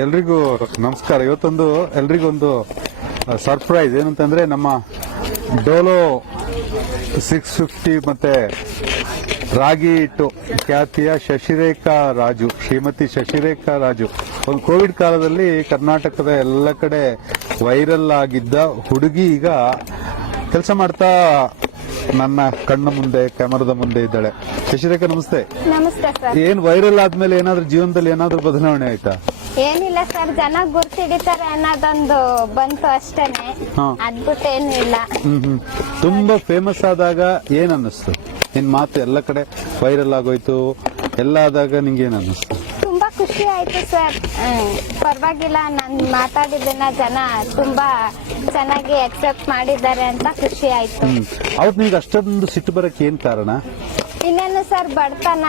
ಎಲ್ರಿಗೂ ನಮಸ್ಕಾರ. ಇವತ್ತೊಂದು ಎಲ್ರಿಗೊಂದು ಸರ್ಪ್ರೈಸ್ ಏನಂತಂದ್ರೆ ನಮ್ಮ ಡೋಲೋ 650 ಮತ್ತೆ ರಾಗಿ ಹಿಟ್ಟು ಖ್ಯಾತಿಯ ಶಶಿರೇಖಾ ರಾಜು, ಶ್ರೀಮತಿ ಶಶಿರೇಖಾ ರಾಜು ಒಂದು ಕೋವಿಡ್ ಕಾಲದಲ್ಲಿ ಕರ್ನಾಟಕದ ಎಲ್ಲ ಕಡೆ ವೈರಲ್ ಆಗಿದ್ದ ಹುಡುಗಿ ಈಗ ಕೆಲಸ ಮಾಡ್ತಾ ನನ್ನ ಕಣ್ಣ ಮುಂದೆ ಕ್ಯಾಮರಾದ ಮುಂದೆ ಇದ್ದಾಳೆ. ಶಶಿರೇಖಾ ನಮಸ್ತೆ. ನಮಸ್ತೆ ಸರ್. ಏನ್ ವೈರಲ್ ಆದ್ಮೇಲೆ ಏನಾದ್ರೂ ಜೀವನದಲ್ಲಿ ಏನಾದ್ರೂ ಬದಲಾವಣೆ ಆಯ್ತಾ? ಏನಿಲ್ಲ ಸರ್, ಜನ ಗುರ್ತಿಡಿತಾರೆ ಅನ್ನೋದೊಂದು ಬಂತು ಅಷ್ಟೇನೆ, ಅದ್ಬಿಟ್ಟು ಏನು ಇಲ್ಲ. ತುಂಬಾ ಫೇಮಸ್ ಆದಾಗ ಏನ್ ಅನ್ನಿಸ್ತು? ನಿನ್ ಮಾತು ಎಲ್ಲ ಕಡೆ ವೈರಲ್ ಆಗೋಯ್ತು, ಎಲ್ಲ ಆದಾಗ ನಿಂಗೆ ಏನ್ ಅನ್ನಿಸ್ತು? ತುಂಬಾ ಖುಷಿ ಆಯ್ತು ಸರ್. ಪರವಾಗಿಲ್ಲ, ನಾನು ಮಾತಾಡಿದ್ದನ್ನ ಜನ ತುಂಬಾ ಚೆನ್ನಾಗಿ ಅಕ್ಸೆಪ್ಟ್ ಮಾಡಿದ್ದಾರೆ ಅಂತ ಖುಷಿ ಆಯ್ತು. ಅವತ್ ನಿಂಗೆ ಅಷ್ಟೊಂದು ಸಿಟ್ಟು ಬರಕ್ಕೆ ಏನ್ ಕಾರಣ? ಇನ್ನೇನು ಸರ್, ಬಡತನ.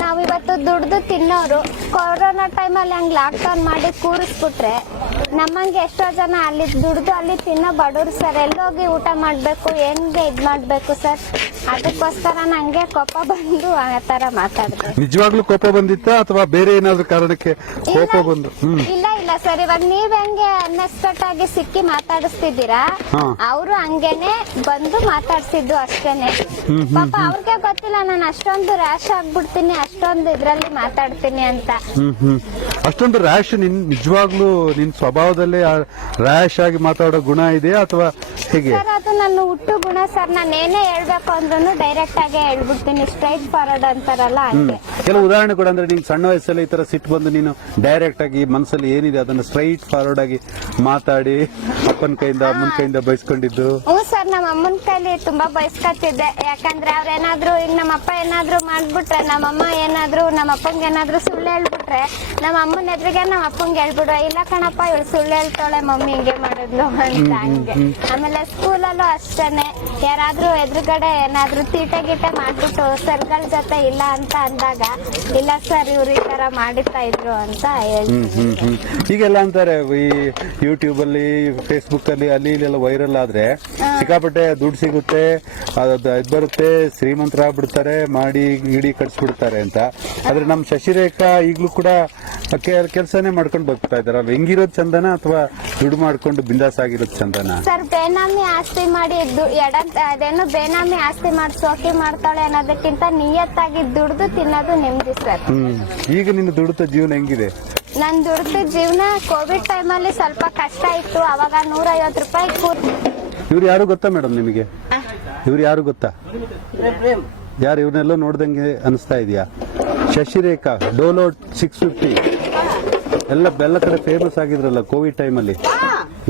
ನಾವಿವತ್ತು ದುಡ್ದು ತಿನ್ನೋರು ಕೊರೋನಾ ಟೈಮಲ್ಲಿ ಹಂಗ್ ಲಾಕ್ ಡೌನ್ ಮಾಡಿ ಕೂರಿಸ್ಬಿಟ್ರೆ ನಮ್ಮಂಗೆ ಎಷ್ಟೋ ಜನ ಅಲ್ಲಿ ದುಡ್ದು ಅಲ್ಲಿ ತಿನ್ನೋ ಬಡವ್ರು ಸರ್. ಎಲ್ಲೋಗಿ ಊಟ ಮಾಡ್ಬೇಕು, ಹೆಂಗೆ ಇದ್ ಮಾಡ್ಬೇಕು ಸರ್? ಅದಕ್ಕೋಸ್ಕರ ನಂಗೆ ಕೋಪ ಬಂದು ಆ ತರ ಮಾತಾಡಿದೆ. ನಿಜವಾಗ್ಲೂ ಕೋಪ ಬಂದಿತ್ತಾ ಅಥವಾ ಬೇರೆ ಏನಾದ್ರೂ ಕಾರಣಕ್ಕೆ ಕೋಪ ಬಂದು? ಇಲ್ಲ ಇಲ್ಲ ಸರ್, ಇವಾಗ ನೀವ್ ಹೆಂಗೆ ಅನ್ಎಕ್ಸ್ಪೆಕ್ಟ್ ಆಗಿ ಸಿಕ್ಕಿ ಮಾತಾಡಿಸ್ತಿದ್ದೀರಾ, ಅವರು ಹಂಗೇನೆ ಬಂದು ಮಾತಾಡ್ಸಿದ್ದು ಅಷ್ಟೇನೆ. ಪಾಪ ಅವ್ರಿಗೆ ಗೊತ್ತಿಲ್ಲ ನಾನು ಅಷ್ಟೊಂದು ರ್ಯಾಶ್ ಆಗ್ಬಿಡ್ತೀನಿ, ಅಷ್ಟೊಂದು ಇದ್ರಲ್ಲಿ ಮಾತಾಡ್ತೀನಿ ಅಂತ. ಅಷ್ಟೊಂದು ರ್ಯಾಶ್ ನಿಜವಾಗ್ಲೂ ನಿನ್ ಸ್ವಭಾವದಲ್ಲೇ ರ್ಯಾಶ್ ಆಗಿ ಮಾತಾಡೋ ಗುಣ ಇದೆಯಾ ಅಥವಾ ಹೇಗೆ? ಸರ್, ಅದು ನನ್ನ ಹುಟ್ಟು ಗುಣ ಸರ್. ನಾನು ಏನೇ ಹೇಳ್ಬೇಕು ಅಂದ್ರೂ ಡೈರೆಕ್ಟ್ ಆಗಿ ಹೇಳ್ಬಿಡ್ತೀನಿ, ಸ್ಟ್ರೈಟ್ ಫಾರ್ವರ್ಡ್ ಅಂತಾರಲ್ಲ ಹಂಗೆ. ಕೆಲವು ಉದಾಹರಣೆ ಕೂಡ ಅಂದ್ರೆ ನೀನ್ ಸಣ್ಣ ವಯಸ್ಸಲ್ಲಿ ಈ ತರ ಸಿಟ್ಟು ಬಂದು ನೀನು ಡೈರೆಕ್ಟ್ ಆಗಿ ಮನಸ್ಸಲ್ಲಿ ಏನಿದೆ ಅದನ್ನ ಸ್ಟ್ರೈಟ್ ಫಾರ್ವರ್ಡ್ ಆಗಿ ಮಾತಾಡಿ ಅಪ್ಪನ ಕೈಯಿಂದ ಅಮ್ಮನ ಕೈಯಿಂದ ಬಯಸ್ಕೊಂಡಿದ್ದು? ಹ್ಞೂ ಸರ್, ನಮ್ಮ ಅಮ್ಮನ ಕೈಲಿ ತುಂಬಾ ಬಯಸ್ಕೊತಿದ್ದೆ. ಯಾಕಂದ್ರೆ ಅವ್ರೇನಾದ್ರು ಈಗ ನಮ್ಮ ಅಪ್ಪ ಏನಾದ್ರು ಮಾಡ್ಬಿಟ್ರೆ, ನಮ್ಮಮ್ಮ ಏನಾದ್ರು ನಮ್ಮ ಅಪ್ಪಂಗೆ ಏನಾದ್ರು ಸುಳ್ಳು ಹೇಳ್ಬಿಟ್ರೆ ನಮ್ಮ ಅಮ್ಮನ ಎದುರಿಗೆ ನಮ್ಮ ಅಪ್ಪಂಗೆ ಹೇಳ್ಬಿಡು, ಇಲ್ಲ ಕಣಪ್ಪ ಇವಳು ಸುಳ್ಳು ಹೇಳ್ತಾಳೆ ಮಮ್ಮಿ ಹಿಂಗೆ ಮಾಡಿದ್ಲು ಅಂತ ಹಂಗೆ. ಆಮೇಲೆ ಸ್ಕೂಲಲ್ಲೂ ಅಷ್ಟೇನೆ, ಯಾರಾದ್ರೂ ಎದುರುಗಡೆ ಏನಾದ್ರು ತೀಟೆ ಗೀಟೆ ಮಾಡ್ಬಿಟ್ಟು ಸರ್ಗಳ ಜೊತೆ ಇಲ್ಲ ಅಂತ ಅಂದಾಗ, ಇಲ್ಲ ಸರ್ ಇವ್ರು ಈ ತರ ಮಾಡಿತಾ ಇದ್ರು ಅಂತ ಹೇಳ್ತೀನಿ. ಈಗೆಲ್ಲ ಅಂತಾರೆ ಈ ಯೂಟ್ಯೂಬ್ ಅಲ್ಲಿ, ಫೇಸ್ಬುಕ್ ಅಲ್ಲಿ, ಅಲ್ಲಿ ಇಲ್ಲೆಲ್ಲ ವೈರಲ್ ಆದ್ರೆ ಸಿಕ್ಕಾಪಟ್ಟೆ ದುಡ್ಡು ಸಿಗುತ್ತೆ, ಇದ್ ಬರುತ್ತೆ, ಶ್ರೀಮಂತರಾಗ್ಬಿಡ್ತಾರೆ, ಮಾಡಿ ಗಿಡಿ ಕಟ್ಸ್ಬಿಡ್ತಾರೆ ಅಂತ. ಆದ್ರೆ ನಮ್ ಶಶಿರೇಖಾ ಈಗ್ಲೂ ಕೂಡ ಕೆಲಸನೇ ಮಾಡ್ಕೊಂಡು ಬರ್ತಾ ಇದಾರಲ್ಲ, ಹೆಂಗಿರೋದ್ ಚಂದನ ಅಥವಾ ದುಡ್ಡು ಮಾಡ್ಕೊಂಡು ಬಿಂದಾಸ್ ಆಗಿರೋದ್ ಚಂದನ? ಸರ್, ಬೇನಾಮಿ ಆಸ್ತಿ ಮಾಡಿ ಅದೇನು ಬೇನಾಮಿ ಆಸ್ತಿ ಮಾಡಿ ಸೋಕಿ ಮಾಡ್ತಾಳೆ ಅನ್ನೋದಕ್ಕಿಂತ ನಿಯತ್ತಾಗಿ ದುಡ್ದು ತಿನ್ನೋದು ನೆಮ್ಮದಿ ಸರ್. ಈಗ ನಿನ್ನ ದುಡಿದ ಜೀವನ ಹೆಂಗಿದೆ? ನನ್ ದುಡ್ದು ಜೀವನ ಕೋವಿಡ್ ಟೈಮಲ್ಲಿ ಸ್ವಲ್ಪ ಕಷ್ಟ ಇತ್ತು. ಅವಾಗ 150 ರೂಪಾಯಿ ಇವ್ರು ಯಾರು ಗೊತ್ತಾ ಮೇಡಮ್ ನಿಮಗೆ? ಇವ್ರು ಯಾರು ಗೊತ್ತಾ? ಯಾರು? ಇವ್ರನ್ನೆಲ್ಲ ನೋಡ್ದಂಗೆ ಅನಿಸ್ತಾ ಇದೆಯಾ? ಶಶಿರೇಖಾ ಡೋಲೋ 650 ಎಲ್ಲ ಕಡೆ ಫೇಮಸ್ ಆಗಿದ್ರಲ್ಲ ಕೋವಿಡ್ ಟೈಮಲ್ಲಿ,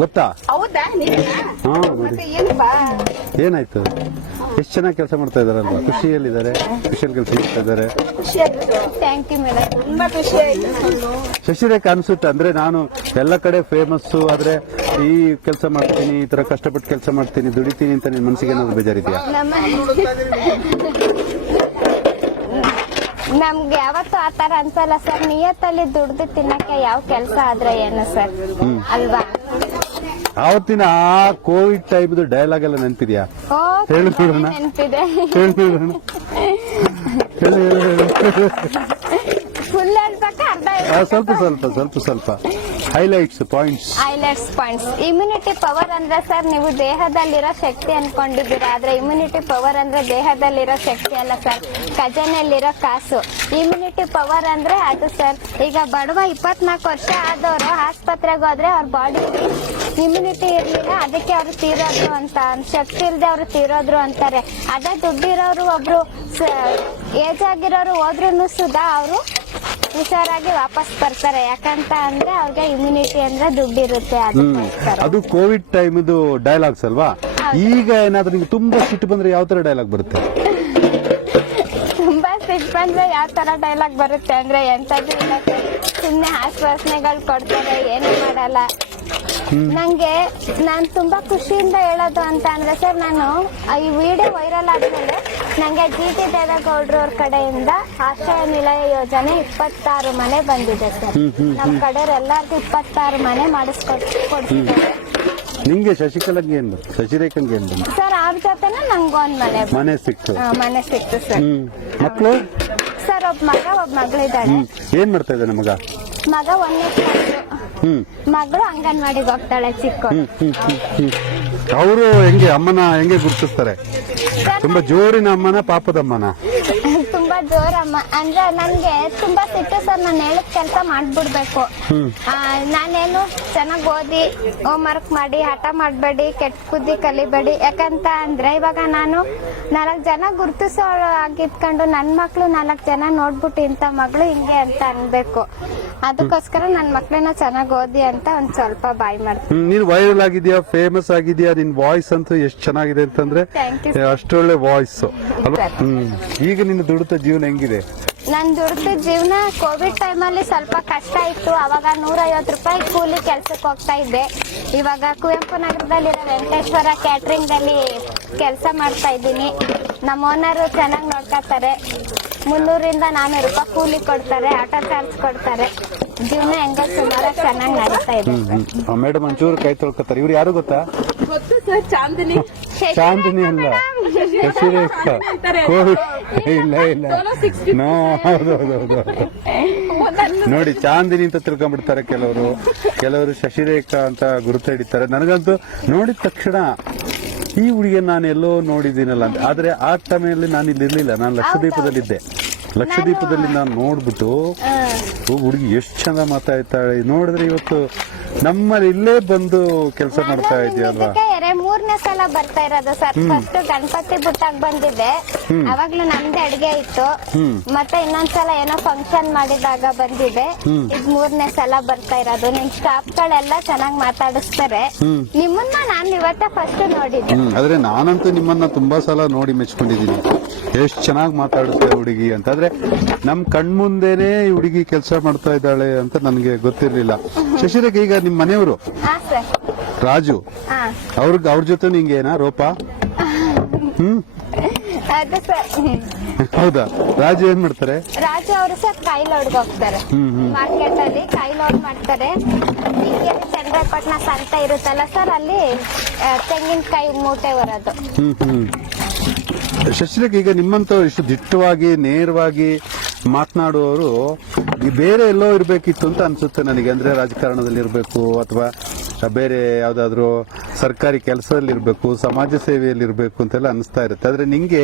ಗೊತ್ತಾ? ಹಾ, ನೋಡಿ ಏನಾಯ್ತು, ಎಷ್ಟು ಚೆನ್ನಾಗಿ ಕೆಲಸ ಮಾಡ್ತಾ ಇದಾರಲ್ವಾ, ಖುಷಿಯಲ್ಲಿದ್ದಾರೆ, ಖುಷಿಯಲ್ಲಿ ಕೆಲಸ ಮಾಡ್ತಾ ಇದ್ದಾರೆ. ಥ್ಯಾಂಕ್ ಯು ಮೇಡಮ್, ತುಂಬಾ ಖುಷಿ ಆಯ್ತು. ಶಶಿರೇಖಾ ಅನ್ಸುತ್ತೆ ಅಂದ್ರೆ ನಾನು ಎಲ್ಲ ಕಡೆ ಫೇಮಸ್ ಆದ್ರೆ ಈ ಕೆಲಸ ಮಾಡ್ತೀನಿ, ಈ ತರ ಕಷ್ಟಪಟ್ಟು ಕೆಲಸ ಮಾಡ್ತೀನಿ, ದುಡಿತೀನಿ ಅಂತ ನಿನ್ ಮನಸ್ಸಿಗೆ ಏನಾದ್ರು ಬೇಜಾರಿದ್ಯಾ? ನಮ್ಗೆ ಯಾವತ್ತು ಆತರ ಅನ್ಸಲ್ಲ ಸರ್. ನಿಯತ್ತಲ್ಲಿ ದುಡ್ದು ತಿನ್ನಕ್ಕೆ ಯಾವ ಕೆಲಸ ಆದ್ರೆ ಏನು ಸರ್, ಅಲ್ವಾ? ಆವತ್ತಿನ ಆ ಕೋವಿಡ್ ಟೈಮ್ ಡೈಲಾಗ್ ಎಲ್ಲ ನೆನಪಿದ್ಯಾ? ನೆನಪಿದೆ. ಫುಲ್ ಹೇಳ್ಬೇಕಾ ಸ್ವಲ್ಪ ಹೈಲೈಟ್ಸ್ ಪಾಯಿಂಟ್ಸ್. ಇಮ್ಯುನಿಟಿ ಪವರ್ ಅಂದ್ರೆ ಸರ್, ನೀವು ದೇಹದಲ್ಲಿರೋ ಶಕ್ತಿ ಅನ್ಕೊಂಡಿದ್ದೀರಾ, ಆದ್ರೆ ಇಮ್ಯುನಿಟಿ ಪವರ್ ಅಂದ್ರೆ ದೇಹದಲ್ಲಿರೋ ಶಕ್ತಿ ಅಲ್ಲ ಸರ್, ಖಜಾನೆಯಲ್ಲಿರೋ ಕಾಸು. ಇಮ್ಯುನಿಟಿ ಪವರ್ ಅಂದ್ರೆ ಅದು ಸರ್. ಈಗ ಬಡವ 24 ವರ್ಷ ಆದವರು ಆಸ್ಪತ್ರೆಗೆ ಹೋದ್ರೆ ಅವ್ರ ಬಾಡಿ ಇಮ್ಯುನಿಟಿ ಇರ್ಲಿಲ್ಲ, ಅದಕ್ಕೆ ಅವ್ರು ತೀರೋದ್ರು ಅಂತ, ಶಕ್ತಿ ಇಲ್ದೆ ಅವ್ರು ತೀರೋದ್ರು ಅಂತಾರೆ. ಅದೇ ದುಡ್ಡಿರೋರು ಒಬ್ರು ಏಜ್ ಆಗಿರೋರು ಹೋದ್ರು ಸುಧಾ ಅವರು ಹುಷಾರಾಗಿ ವಾಪಸ್ ಬರ್ತಾರೆ. ಯಾಕಂತ ಅಂದ್ರೆ ಅವ್ರಿಗೆ ಇಮ್ಯುನಿಟಿ ಅಂದ್ರೆ ದುಡ್ಡಿರುತ್ತೆ. ಅದು ಕೋವಿಡ್ ಟೈಮ್ ಡೈಲಾಗ್ಸ್ ಅಲ್ವಾ? ಈಗ ಏನಾದ್ರೂ ನಿಮ್ಗೆ ತುಂಬಾ ಸಿಟ್ಟು ಬಂದ್ರೆ ಯಾವ ತರ ಡೈಲಾಗ್ ಬರುತ್ತೆ? ತುಂಬಾ ಸಿಟ್ಟು ಬಂದ್ರೆ ಯಾವ ತರ ಡೈಲಾಗ್ ಬರುತ್ತೆ ಅಂದ್ರೆ ಎಂತದ್ದು ಇಲ್ಲ, ಸುಮ್ನೆ ಆಶ್ವಾಸನೆಗಳು ಕೊಡ್ತಾರೆ, ಏನು ಮಾಡಲ್ಲ. ನಂಗೆ ನಾನ್ ತುಂಬಾ ಖುಷಿಯಿಂದ ಹೇಳೋದು ಅಂತ ಅಂದ್ರೆ ಸರ್, ನಾನು ಈ ವಿಡಿಯೋ ವೈರಲ್ ಆದ್ಮೇಲೆ ನಂಗೆ GT ದೇವೇಗೌಡರು ಅವ್ರ ಕಡೆಯಿಂದ ಆಶ್ರಯ ನಿಲಯ ಯೋಜನೆ 26 ಮನೆ ಬಂದಿದೆ ಸರ್. ನಮ್ ಕಡೆ ಎಲ್ಲರಿಗೂ 26 ಮನೆ ಮಾಡಿಸ್ಕೊಡ್ತಿದ್ದಾರೆ. ನಿಂಗೆ ಶಶಿಕಲಾಗೆ ಏನು, ಶಶಿರೇಖನ್ಗೆ ಏನು ಸರ್? ಅವ್ರ ಜೊತೆನ ನಂಗೊಂದ್ ಮನೆ ಸಿಕ್ತು ಸರ್. ಮಕ್ಕಳು ಸರ್, ಒಬ್ಬ ಮಗ ಒಬ್ಬ ಮಗಳಿದ್ದಾಳೆ. ಏನ್ ಮಾಡ್ತಾ ಇದ್ದಾನೆ ಮಗ? ಮಗ 1ನೇ ಕ್ಲಾಸು, ಮಗಳು ಅಂಗನವಾಡಿಗೆ ಹೋಗ್ತಾಳೆ ಚಿಕ್ಕವಳು. ಅವರು ಹೆಂಗೆ ಅಮ್ಮನ ಹೆಂಗೆ ಗುರುತಿಸ್ತಾರೆ? ತುಂಬಾ ಜೋರಿನ ಅಮ್ಮನ ಪಾಪದಮ್ಮನ? ತುಂಬಾ ಜೋರಮ್ಮ. ಅಂದ್ರೆ ನನ್ಗೆ ತುಂಬಾ ಸಿಟ್ಟು ಸರ್, ನಾನು ಹೇಳಿದ ಕೆಲಸ ಮಾಡ್ಬಿಡ್ಬೇಕು. ನಾನೇನು ಚೆನ್ನಾಗ್ ಓದಿ ಹೋಮ್ವರ್ಕ್ ಮಾಡಿ ಹಠ ಮಾಡ್ಬೇಡಿ, ಕೆಟ್ಟ ಬುದ್ಧಿ ಕಲಿಬೇಡಿ. ಯಾಕಂತ ಅಂದ್ರೆ ಇವಾಗ ನಾನು 4 ಜನ ಗುರುತಿಸೋ ಆಗಿದ್ಕೊಂಡು ನನ್ ಮಕ್ಳು 4 ಜನ ನೋಡ್ಬಿಟ್ಟು ಇಂತ ಮಗಳು ಹಿಂಗೆ ಅಂತ ಅನ್ಬೇಕು. ಅದಕ್ಕೋಸ್ಕರ ನನ್ ಮಕ್ಳನ್ನ ಚೆನ್ನಾಗ್ ಓದಿ ಅಂತ ಒಂದ್ ಸ್ವಲ್ಪ ಬಾಯ್ ಮಾಡ್ತೀನಿ. ನೀನ್ ವೈರಲ್ ಆಗಿದ್ಯಾ, ಫೇಮಸ್ ಆಗಿದ್ಯಾ, ನಿನ್ ವಾಯ್ಸ್ ಅಂತೂ ಎಷ್ಟ್ ಚೆನ್ನಾಗಿದೆ ಅಂತಂದ್ರೆ ಅಷ್ಟೊಳ್ಳೆ ವಾಯ್ಸ್ ಅಲ್ವಾ? ಈಗ ನಿನ್ನ ದುಡಿತ ಜೀವನ ಹೆಂಗಿದೆ? ನನ್ ದುಡ್ದು ಜೀವನ ಕೋವಿಡ್ ಟೈಮಲ್ಲಿ ಸ್ವಲ್ಪ ಕಷ್ಟ ಇತ್ತು. ಅವಾಗ 150 ರೂಪಾಯಿ ಕೂಲಿ ಕೆಲ್ಸಕ್ಕೆ ಹೋಗ್ತಾ ಇದ್ದೆ. ಇವಾಗ ಕುವೆಂಪು ನಗರದಲ್ಲಿರೋ ವೆಂಕಟೇಶ್ವರ ಕ್ಯಾಟ್ರಿಂಗ್ ಅಲ್ಲಿ ಕೆಲಸ ಮಾಡ್ತಾ ಇದ್ದೀನಿ. ನಮ್ಮ ಓನರ್ ಚೆನ್ನಾಗಿ ನೋಡ್ಕೊತಾರೆ. 300ರಿಂದ 400 ರೂಪಾಯಿ ಕೂಲಿ ಕೊಡ್ತಾರೆ, ಆಟೋ ಚಾರ್ಜ್ ಕೊಡ್ತಾರೆ. ಜೀವನ ಹೆಂಗೋ ಸುಮಾರು ಚೆನ್ನಾಗಿ ನಡೀತಾ ಇದೆ. ಮೇಡಮ್ ಒಂಚೂರು ಕೈ ತೊಳ್ಕೊತಾರೆ. ಇವ್ರು ಯಾರು ಗೊತ್ತಾ? ಗೊತ್ತು ಸರ್, ಚಾಂದಿನಿ. ಚಾಂದಿನಿ ಅಲ್ಲ, ಶಶಿರೇಖಾ. ಇಲ್ಲ ಇಲ್ಲ, ಹೌದೌದೌದು. ನೋಡಿ, ಚಾಂದಿನಿ ಅಂತ ತಿಳ್ಕೊಂಡ್ಬಿಡ್ತಾರೆ ಕೆಲವರು ಶಶಿರೇಖಾ ಅಂತ ಗುರುತು ಹಿಡಿತಾರೆ. ನನಗಂತೂ ನೋಡಿದ ತಕ್ಷಣ ಈ ಹುಡುಗಿಯನ್ನು ನಾನು ಎಲ್ಲೋ ನೋಡಿದ್ದೀನಲ್ಲ ಅಂತ. ಆದ್ರೆ ಆ ಟೈಮಲ್ಲಿ ನಾನು ಇಲ್ಲಿ ಇರ್ಲಿಲ್ಲ, ನಾನು ಲಕ್ಷದ್ವೀಪದಲ್ಲಿದ್ದೆ. ಲಕ್ಷದ್ವೀಪದಲ್ಲಿ ನಾನು ನೋಡ್ಬಿಟ್ಟು ಹುಡುಗಿ ಎಷ್ಟು ಚಂದ ಮಾತಾಡ್ತಾಳೆ ನೋಡಿದ್ರೆ, ಇವತ್ತು ನಮ್ಮಲ್ಲಿ ಇಲ್ಲೇ ಬಂದು ಕೆಲಸ ಮಾಡ್ತಾ ಇದೆಯಲ್ವಾ? 3ನೇ ಸಲ ಬರ್ತಾ ಇರೋದು ಸರ್. ಫಸ್ಟ್ ಗಣಪತಿ ಬುಟ್ಟಾಗ್ ಬಂದಿದ್ದೆ, ಅವಾಗ್ಲೂ ನಮ್ದೇ ಅಡ್ಗೆ ಇತ್ತು. ಮತ್ತೆ ಇನ್ನೊಂದ್ಸಲ ಏನೋ ಫಂಕ್ಷನ್ ಮಾಡಿದಾಗ ಬಂದಿದೆ. ಇದು 3ನೇ ಸಲ ಬರ್ತಾ ಇರೋದು. ನಿಮ್ ಸ್ಟಾಫ್ ಗಳೆಲ್ಲ ಚೆನ್ನಾಗಿ ಮಾತಾಡಿಸ್ತಾರೆ. ನಿಮ್ಮನ್ನ ನಾನು ಇವತ್ತೇ ಫಸ್ಟ್ ನೋಡಿದ್ದೆ. ಆದ್ರೆ ನಾನಂತೂ ನಿಮ್ಮನ್ನ ತುಂಬಾ ಸಲ ನೋಡಿ ಮೆಚ್ಕೊಂಡಿದ್ದೀನಿ. ಎಷ್ಟು ಚೆನ್ನಾಗಿ ಮಾತಾಡುತ್ತೆ ಹುಡುಗಿ ಅಂತ. ಆದ್ರೆ ನಮ್ ಕಣ್ಮುಂದೆನೆ ಈ ಹುಡುಗಿ ಕೆಲಸ ಮಾಡ್ತಾ ಇದ್ದಾಳೆ ಅಂತ ನನ್ಗೆ ಗೊತ್ತಿರ್ಲಿಲ್ಲ. ಶಶಿರೇಖಾ, ಈಗ ನಿಮ್ ಮನೆಯವರು ರಾಜು, ಅವ್ರ ಜೊತೆ ನಿಂಗೇನಾ ರೋಪ? ಅದು ಸರ್. ಹೌದಾ? ರಾಜು ಏನ್ ಮಾಡ್ತಾರೆ? ರಾಜು ಅವರು ಸರ್ ಕಾಯಿ ಲೋಡ್ಗೆ ಹೋಗ್ತಾರೆ. ಮಾರ್ಕೆಟ್ ಅಲ್ಲಿ ಕಾಯಿ ಲೋಡ್ ಮಾಡ್ತಾರೆ. ಚಂದ್ರಪಟ್ಟಣ ಸಂತ ಇರುತ್ತಲ್ಲ ಸರ್, ಅಲ್ಲಿ ತೆಂಗಿನಕಾಯಿ ಮೂಟೆ ಬರೋದು. ಶಶಿರೇಖಾ, ಈಗ ನಿಮ್ಮಂತವ್ರು ಇಷ್ಟು ದಿಟ್ಟವಾಗಿ ನೇರವಾಗಿ ಮಾತನಾಡುವವರು ಬೇರೆ ಎಲ್ಲೋ ಇರ್ಬೇಕಿತ್ತು ಅಂತ ಅನ್ಸುತ್ತೆ ನನಗೆ. ಅಂದ್ರೆ ರಾಜಕಾರಣದಲ್ಲಿ ಇರ್ಬೇಕು, ಅಥವಾ ಬೇರೆ ಯಾವ್ದಾದ್ರು ಸರ್ಕಾರಿ ಕೆಲಸದಲ್ಲಿ ಇರ್ಬೇಕು, ಸಮಾಜ ಸೇವೆಯಲ್ಲಿ ಇರ್ಬೇಕು ಅಂತೆಲ್ಲ ಅನಿಸ್ತಾ ಇರುತ್ತೆ. ಆದ್ರೆ ನಿಂಗೆ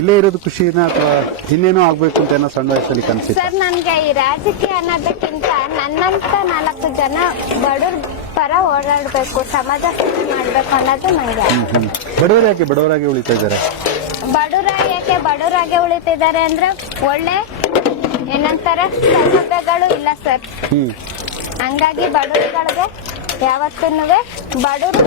ಇಲ್ಲೇ ಇರೋದು ಖುಷಿನ, ಅಥವಾ ಇನ್ನೇನೋ ಆಗ್ಬೇಕು ಅಂತ ಏನೋ ಸಣ್ಣ ವಯಸ್ಸಲ್ಲಿ ಕನಸಿತ್ತು? ಸರ್, ನನ್ಗೆ ಈ ರಾಜಕೀಯ ಅನ್ನೋದಕ್ಕಿಂತ ನನ್ನಂತ 4 ಜನ ಬಡವ್ರ ಪರ ಓಡಾಡ್ಬೇಕು, ಸಮಾಜ ಸೇವೆ ಮಾಡ್ಬೇಕು ಅನ್ನೋದು ನಂಗೆ. ಬಡವರು ಯಾಕೆ ಬಡವರಾಗಿ ಉಳಿತಾ ಇದ್ದಾರೆ? ಬಡವರಾಗೆ ಉಳಿತಿದ್ದಾರೆ ಅಂದ್ರೆ ಒಳ್ಳೆ ಏನಂತಾರೆ ಸೌಲಭ್ಯಗಳು ಇಲ್ಲ ಸರ್. ಹಂಗಾಗಿ ಬಡವರುಗಳಿಗೆ ಯಾವತ್ತೂ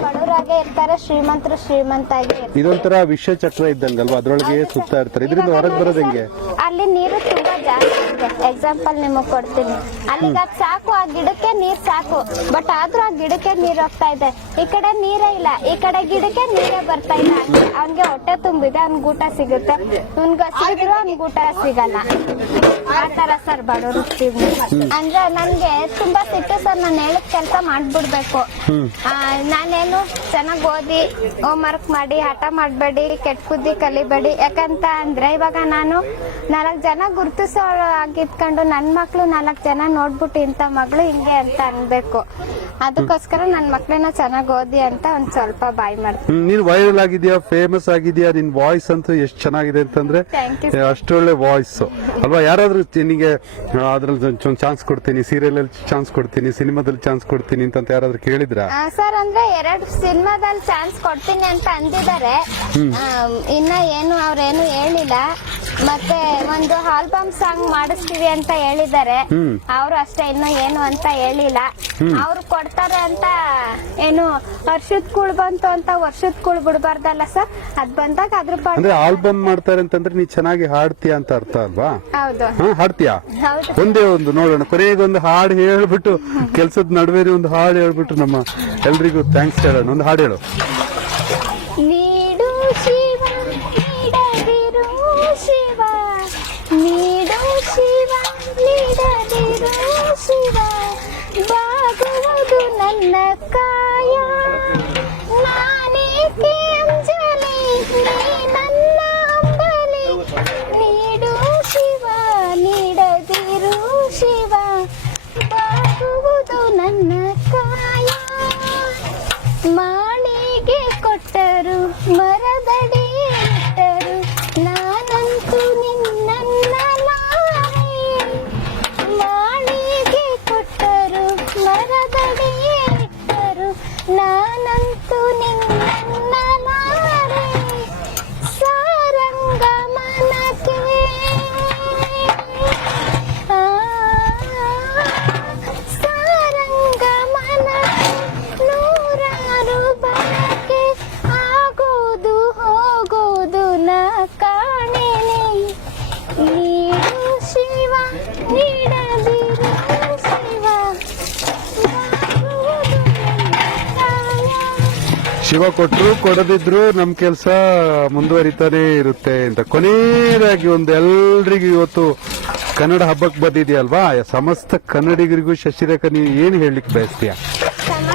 ಬಡವರಾಗೆ ಇರ್ತಾರೆ, ಶ್ರೀಮಂತರು ಶ್ರೀಮಂತಾಗಿ. ಇದೊಂಥರ ವಿಷ ಚಕ್ರ ಇದ್ದಂಗಲ್ವಾ, ಅದ್ರೊಳಗೆ ಸುತ್ತಾ ಇರ್ತಾರೆ. ಇದರಿಂದ ಹೊರಗೆ ಬರೋದು ಹೆಂಗೆ? ಅಲ್ಲಿ ನೀರು ತುಂಬಾ ಜಾಸ್ತಿ ಇದೆ. ಎಕ್ಸಾಂಪಲ್ ನಿಮಗ್ ಕೊಡ್ತೀನಿ. ಅಲ್ಲಿಗೆ ಅದ್ ಸಾಕು, ಆ ಗಿಡಕ್ಕೆ ನೀರ್ ಸಾಕು. ಬಟ್ ಆದ್ರೂ ಆ ಗಿಡಕ್ಕೆ ನೀರ್ ಹೋಗ್ತಾ ಇದೆ. ಈ ಕಡೆ ನೀರೇ ಇಲ್ಲ, ಈ ಕಡೆ ಗಿಡಕ್ಕೆ ನೀರೇ ಬರ್ತಾ ಇಲ್ಲ. ಅವ್ನ್ಗೆ ಹೊಟ್ಟೆ ತುಂಬಿದೆ, ಅವ್ನ್ಗೆ ಊಟ ಸಿಗುತ್ತೆ. ಇವ್ನ್ಗೆ ಹಸಿದ್ರು ಅವ್ನ್ಗೆ ಊಟ ಸಿಗಲ್ಲ. ಆತರ ಸರ್ ಬಡವರು ಅಂದ್ರೆ ನನ್ಗೆ ತುಂಬಾ ಸಿಟ್ಟು ಸರ್. ನಾನು ಹೇಳಿದ ಕೆಲಸ ಮಾಡ್ಬಿಡ್ಬೇಕು. ನಾನೇನು ಚೆನ್ನಾಗ್ ಓದಿ ಹೋಮ್ವರ್ಕ್ ಮಾಡಿ ಹಠ ಮಾಡ್ಬೇಡಿ, ಕೆಟ್ಟ ಬುದ್ಧಿ ಕಲಿಬೇಡಿ. ಯಾಕಂತ ಅಂದ್ರೆ ಇವಾಗ ನಾನು 4 ಜನ ಗುರುತಿಸೋ ಆಗಿದ್ಕೊಂಡು ನನ್ ಮಕ್ಳು 4 ಜನ ನೋಡ್ಬಿಟ್ಟು ಇಂತ ಮಗಳು ಹಿಂಗೆ ಅಂತ ಅನ್ಬೇಕು. ಅದಕ್ಕೋಸ್ಕರ ನನ್ ಮಕ್ಳನ್ನ ಚೆನ್ನಾಗ್ ಓದಿ ಅಂತ ಒಂದ್ ಸ್ವಲ್ಪ ಬಾಯ್ ಮಾಡ್ತೀನಿ. ನೀನ್ ವೈರಲ್ ಆಗಿದ್ಯಾ, ಫೇಮಸ್ ಆಗಿದ್ಯಾ, ನಿನ್ ವಾಯ್ಸ್ ಅಂತೂ ಎಷ್ಟು ಚೆನ್ನಾಗಿದೆ ಅಂತಂದ್ರೆ ಅಷ್ಟೊಳ್ಳೆ ವಾಯ್ಸ್ ಅಲ್ವಾ? ಯಾರಾದ್ರೂ ನಿನಗೆ ಅದ್ರಲ್ಲಿ ಒಂದು ಚಾನ್ಸ್ ಕೊಡ್ತೀನಿ, ಸೀರಿಯಲ್ ಅಲ್ಲಿ ಚಾನ್ಸ್ ಕೊಡ್ತೀನಿ, ಸಿನಿಮಾದಲ್ಲಿ ಚಾನ್ಸ್ ಕೊಡ್ತೀನಿ ಅಂತ ಯಾರಾದ್ರೂ ಕೇಳಿದ್ರ? ಸರ್, ಅಂದ್ರೆ 2 ಸಿನಿಮಾದಲ್ಲಿ ಚಾನ್ಸ್ ಕೊಡ್ತೀನಿ ಅಂತ ಅಂದಿದ್ದಾರೆ. ಇನ್ನ ಏನು ಅವ್ರೇನು ಹೇಳಿಲ್ಲ. ಮತ್ತೆ ಒಂದು ಆಲ್ಬಮ್ ಸಾಂಗ್ ಮಾಡಿಸ್ತೀವಿ ಅಂತ ಹೇಳಿದ್ದಾರೆ. ಅವರು ಅಷ್ಟೇ, ಇನ್ನು ಏನು ಅಂತ ಹೇಳಿಲ್ಲ. ಅವ್ರು ಕೊಡ್ತಾರೆ ಅಂತ ಏನು ವರ್ಷದ ಕೂಳ್ ಬಂತು ಅಂತ ವರ್ಷದ ಕೂಳ್ ಬಿಡಬಾರ್ದಲ್ಲ ಸರ್. ಅದ್ ಬಂದಾಗ ಅದ್ರ ಅಂದ್ರೆ ಆಲ್ಬಮ್ ಮಾಡ್ತಾರೆ ಅಂತಂದ್ರೆ ನೀ ಚೆನ್ನಾಗಿ ಹಾಡ್ತೀಯ ಅಂತ ಅರ್ಥ ಅಲ್ವಾ? ಹೌದು. ಹಾಡ್ತೀಯಾ? ಒಂದೇ ಒಂದು ನೋಡೋಣ, ಕೊನೆಗೊಂದು ಹಾಡು ಹೇಳ್ಬಿಟ್ಟು, ಕೆಲ್ಸದ ನಡುವೆ ಒಂದು ಹಾಡು ಹೇಳ್ಬಿಟ್ಟು ನಮ್ಮ ಎಲ್ರಿಗೂ ಥ್ಯಾಂಕ್ಸ್ ಹೇಳೋಣ. ಒಂದು ಹಾಡು ಹೇಳು. ನೀಡು ಶಿವ ನೀಡದಿರು ಶಿವ, ನೀಡು ಶಿವ ನೀಡದಿರು ಶಿವ, ಬಾಗುವುದು ನನ್ನ ಕಾಯ, ನಾನೇಕೆ ಅಂಜಲಿ ನೀ ನನ್ನ ಅಂಬಲಿ, ನೀಡು ಶಿವ ನೀಡದಿರು ಶಿವ, ನಾನಂತೂ ನಿನ್ನ ಲಾರೆ ಸಾರಂಗ ಮನಕ್ಕೆ ಸಾರಂಗ ಮನಕ್ಕೆ ನೂರಾರು ಬಯಕೆ ಆಗೋದು ಹೋಗೋದು ನಾ ಕಾಣೆನೆ ನೀಡು ಶಿವ ನೀಡದಿರು ಶಿವ ಬಾಗುವುದು ನನ್ನ ಶಿವ ಕೊಟ್ರು ಕೊಡದಿದ್ರು ನಮ್ ಕೆಲ್ಸ ಮುಂದುವರಿತಾನೆ ಇರುತ್ತೆ ಅಂತ. ಕೊನೆಯದಾಗಿ ಒಂದು ಎಲ್ರಿಗೂ ಇವತ್ತು ಕನ್ನಡ ಹಬ್ಬಕ್ಕೆ ಬಂದಿದೆಯಲ್ವಾ, ಸಮಸ್ತ ಕನ್ನಡಿಗರಿಗೂ ಶಶಿರೇಖಾ ನೀವು ಏನ್ ಹೇಳಲಿಕ್ಕೆ ಬಯಸ್ತೀಯ?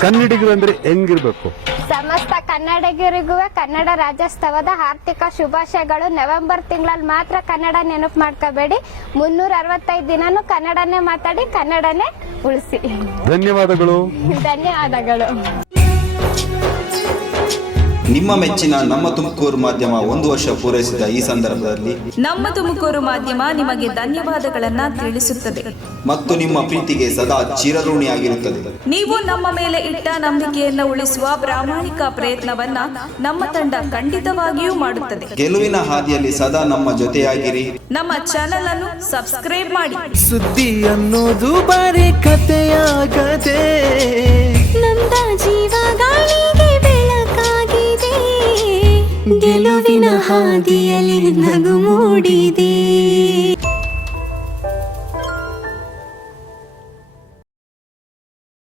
ಕನ್ನಡಿಗರು ಅಂದ್ರೆ ಹೆಂಗಿರ್ಬೇಕು? ಸಮಸ್ತ ಕನ್ನಡಿಗರಿಗೂ ಕನ್ನಡ ರಾಜ್ಯೋತ್ಸವದ ಆರ್ಥಿಕ ಶುಭಾಶಯಗಳು. ನವೆಂಬರ್ ತಿಂಗಳಲ್ಲಿ ಮಾತ್ರ ಕನ್ನಡ ನೆನಪು ಮಾಡ್ಕೋಬೇಡಿ, 365 ದಿನಾನು ಕನ್ನಡನೇ ಮಾತಾಡಿ, ಕನ್ನಡನೇ ಉಳಿಸಿ. ಧನ್ಯವಾದಗಳು. ಧನ್ಯವಾದಗಳು. ನಿಮ್ಮ ಮೆಚ್ಚಿನ ನಮ್ಮ ತುಮಕೂರು ಮಾಧ್ಯಮ 1 ವರ್ಷ ಪೂರೈಸಿದ ಈ ಸಂದರ್ಭದಲ್ಲಿ ನಮ್ಮ ತುಮಕೂರು ಮಾಧ್ಯಮ ನಿಮಗೆ ಧನ್ಯವಾದಗಳನ್ನ ತಿಳಿಸುತ್ತದೆ ಮತ್ತು ನಿಮ್ಮ ಪ್ರೀತಿಗೆ ಸದಾ ಚಿರಋಣಿಯಾಗಿರುತ್ತದೆ. ನೀವು ನಮ್ಮ ಮೇಲೆ ಇಟ್ಟ ನಂಬಿಕೆಯನ್ನು ಉಳಿಸುವ ಪ್ರಾಮಾಣಿಕ ಪ್ರಯತ್ನವನ್ನ ನಮ್ಮ ತಂಡ ಖಂಡಿತವಾಗಿಯೂ ಮಾಡುತ್ತದೆ. ಗೆಲುವಿನ ಹಾದಿಯಲ್ಲಿ ಸದಾ ನಮ್ಮ ಜೊತೆಯಾಗಿರಿ. ನಮ್ಮ ಚಾನೆಲ್ ಅನ್ನು ಸಬ್ಸ್ಕ್ರೈಬ್ ಮಾಡಿ. ಸುದ್ದಿ ಅನ್ನೋದು ಬರೀ ಕಥೆಯಾಗದೆ ನೊಂದ ಜೀವ ಗಾಳಿಗೆ ಬೆಳಕಾಗಿದೆ, ಗೆಲುವಿನ ಹಾದಿಯಲ್ಲಿ ನಗು ಮೂಡಿದೆ.